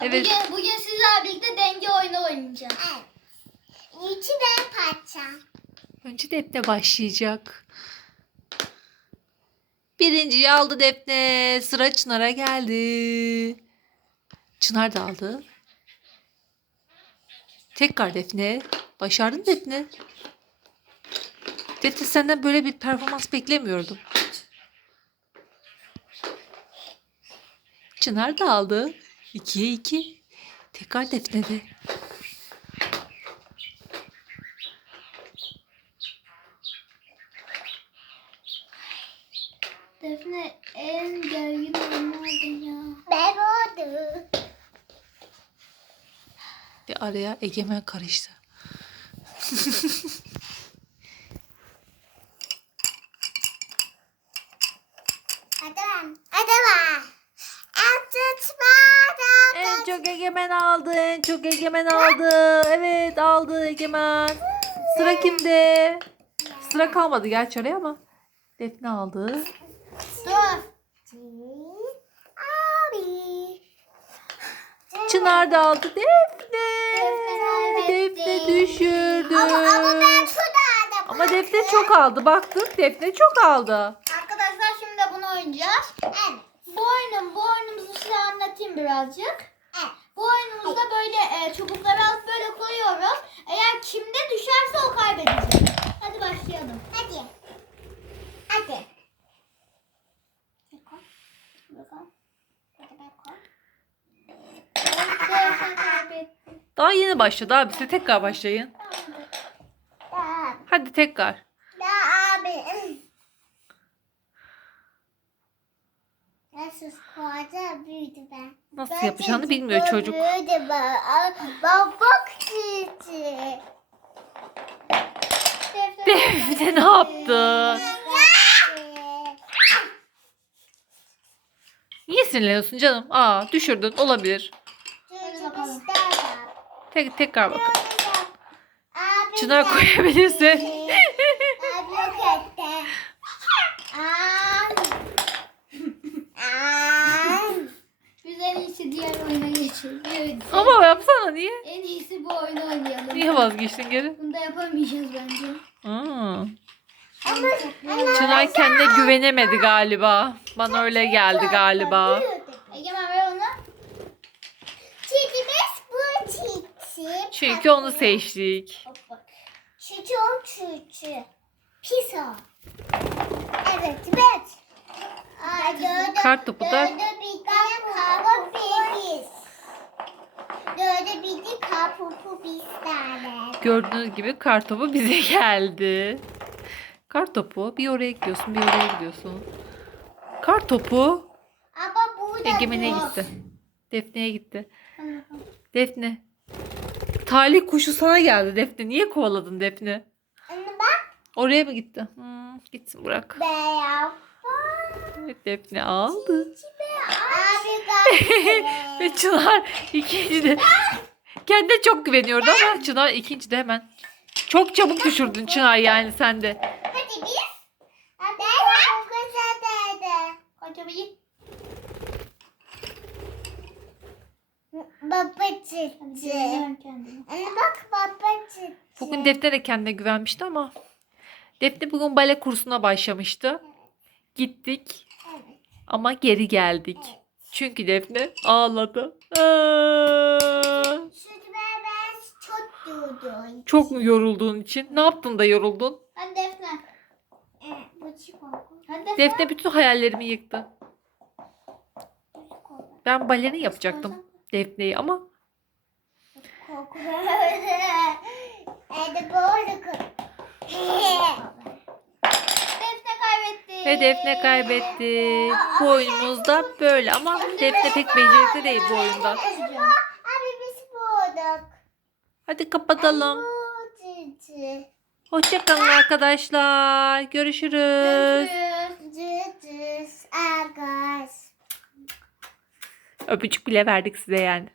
Evet. Bugün, bugün sizlerle birlikte denge oyunu oynayacağız. Evet. İçi ben parçam. Önce Defne başlayacak. Birinciyi aldı Defne. Sıra Çınar'a geldi. Çınar da aldı. Tekrar Defne. Başardın Defne. Defne senden böyle bir performans beklemiyordum. Çınar da aldı. 2'ye 2. Tekrar Defne'de. Defne en gergin oldu ya. Ben oldu. Bir araya Egemen karıştı. Hadi ben. Hadi ben. Atışmadan. En çok Egemen aldı. En çok Egemen aldı. Evet aldı Egemen. Sıra kimde? Sıra kalmadı gerçi oraya ama. Defne aldı. Dur. Abi. Çınar da aldı. Defne. Defne düşürdü. Ama, ama ben şurada Ama Defne çok aldı. Baktın Defne çok aldı. Arkadaşlar şimdi bunu oynayacağız. Evet. Bu oyunun, bu oyunumuzu size anlatayım birazcık. Oyunumuzda böyle e, çubukları alıp böyle koyuyoruz. Eğer kimde düşerse o kaybedecek. Hadi başlayalım. Hadi. Hadi. Daha yeni başladı abi. Size tekrar başlayın. Hadi tekrar. daha abi. Nasıl koyacağım büyüdü ben. Nasıl yapacağını bilmiyor çocuk. Büyüdü ben. Ben bak çiçeği. Defne, ne yaptı? Niye sinirleniyorsun canım? Aa düşürdün olabilir. Tek tekrar bakın. Çınar sen- Ama yapsana niye? En iyisi bu oyunu oynayalım. Niye vazgeçtin geri? Bunu da yapamayacağız bence. Aa. Çınar kendine güvenemedi galiba. Bana öyle geldi galiba. Egemen ver onu. Çiçeğimiz bu çiçeği. Çünkü onu seçtik. Çiçeği o çiçeği. Pis o. Evet evet. Kart topu da dördü bir tane kaba biz. Dördü bir de kapupu biz tane. Gördüğünüz gibi kartopu bize geldi. Kartopu bir oraya gidiyorsun bir oraya gidiyorsun. Kartopu Ama bu da Egemen'e gitti. Defne'ye gitti. Defne. Talih kuşu sana geldi Defne. Niye kovaladın Defne? Oraya mı gitti? Hmm, gitsin bırak. Beyaz. Evet, Defne aldı. Abi. Ve Çınar ikinci de kendine çok güveniyordu ama Çınar ikinci de hemen. Çok çabuk düşürdün Çınar yani sen de. Hadi biz. Hadi. Baba çıktı. Anne bak baba çıktı. Bugün Defne de kendine güvenmişti ama Defne bugün bale kursuna başlamıştı. Gittik Evet. ama geri geldik. Çünkü Defne ağladı. Aa, çok durdum. çok mu yorulduğun için? Ne yaptın da yoruldun? Hadi Defne. Hadi Defne. Defne bütün hayallerimi yıktı. Ben balerin yapacaktım Defne'yi ama Koku böyle. Hadi böyle koku. Defne kaybetti. ve Defne kaybetti. Bu oyunumuzda böyle ama Defne pek becerikli değil bu oyunda. Hadi kapatalım. Hoşçakalın arkadaşlar. Görüşürüz. Öpücük bile verdik size yani.